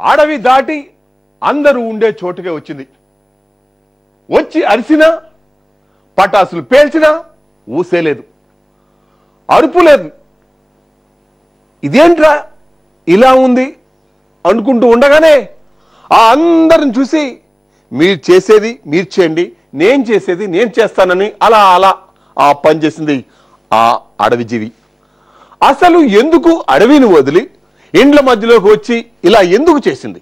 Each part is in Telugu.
అడవి దాటి అందరూ ఉండే చోటుకే వచ్చింది. వచ్చి అరిసినా పటాసులు పేల్చినా ఊసేలేదు, అరుపు లేదు. ఇదేంట్రా ఇలా ఉంది అనుకుంటూ ఉండగానే ఆ అందరిని చూసి మీరు చేసేది మీరు చేయండి, నేను చేసేది నేను చేస్తానని అలా అలా ఆ పని చేసింది ఆ అడవి జీవి. అసలు ఎందుకు అడవిని వదిలి ఇండ్ల మధ్యలోకి వచ్చి ఇలా ఎందుకు చేసింది?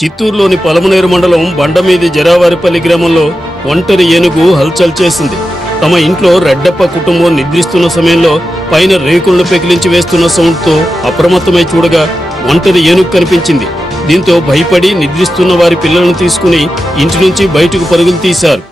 చిత్తూరులోని పలమనేరు మండలం బండమీది జరావారిపల్లి గ్రామంలో ఒంటరి ఏనుగు హల్చల్ చేసింది. తమ ఇంట్లో రెడ్డప్ప కుటుంబం నిద్రిస్తున్న సమయంలో పైన రేకులను పెకిలించి వేస్తున్న సౌండ్తో అప్రమత్తమై చూడగా ఒంటరి ఏనుగు కనిపించింది. దీంతో భయపడి నిద్రిస్తున్న వారి పిల్లలను తీసుకుని ఇంటి నుంచి బయటకు పరుగులు తీశారు.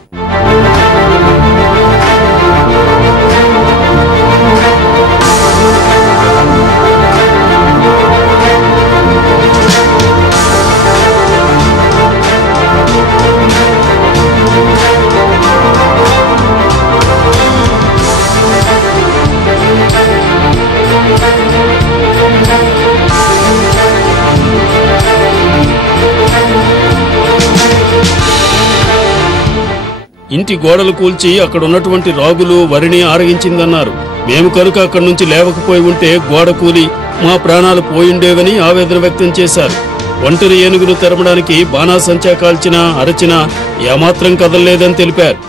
ఇంటి గోడలు కూల్చి అక్కడున్నటువంటి రాగులు వరిని ఆరగించిందన్నారు. మేము కనుక అక్కడి నుంచి లేవకపోయి ఉంటే గోడ కూలి మా ప్రాణాలు పోయిండేవని ఆవేదన వ్యక్తం చేశారు. ఒంటరి ఏనుగును తరమడానికి బాణాసంచా కాల్చినా అరచినా ఏమాత్రం కదలలేదని తెలిపారు.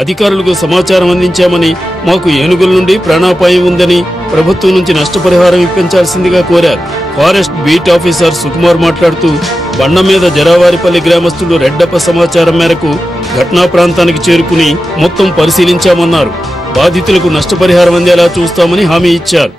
అధికారులకు సమాచారం అందించామని, మాకు ఏనుగుల నుండి ప్రాణాపాయం ఉందని ప్రభుత్వం నుంచి నష్టపరిహారం ఇప్పించాల్సిందిగా కోరారు. ఫారెస్ట్ బీట్ ఆఫీసర్ సుకుమార్ మాట్లాడుతూ బండ మీద జరావారిపల్లి గ్రామస్తులు రెడ్డప్ప సమాచారం మేరకు ఘటనా ప్రాంతానికి చేరుకుని మొత్తం పరిశీలించామన్నారు. బాధితులకు నష్టపరిహారం అందేలా చూస్తామని హామీ ఇచ్చారు.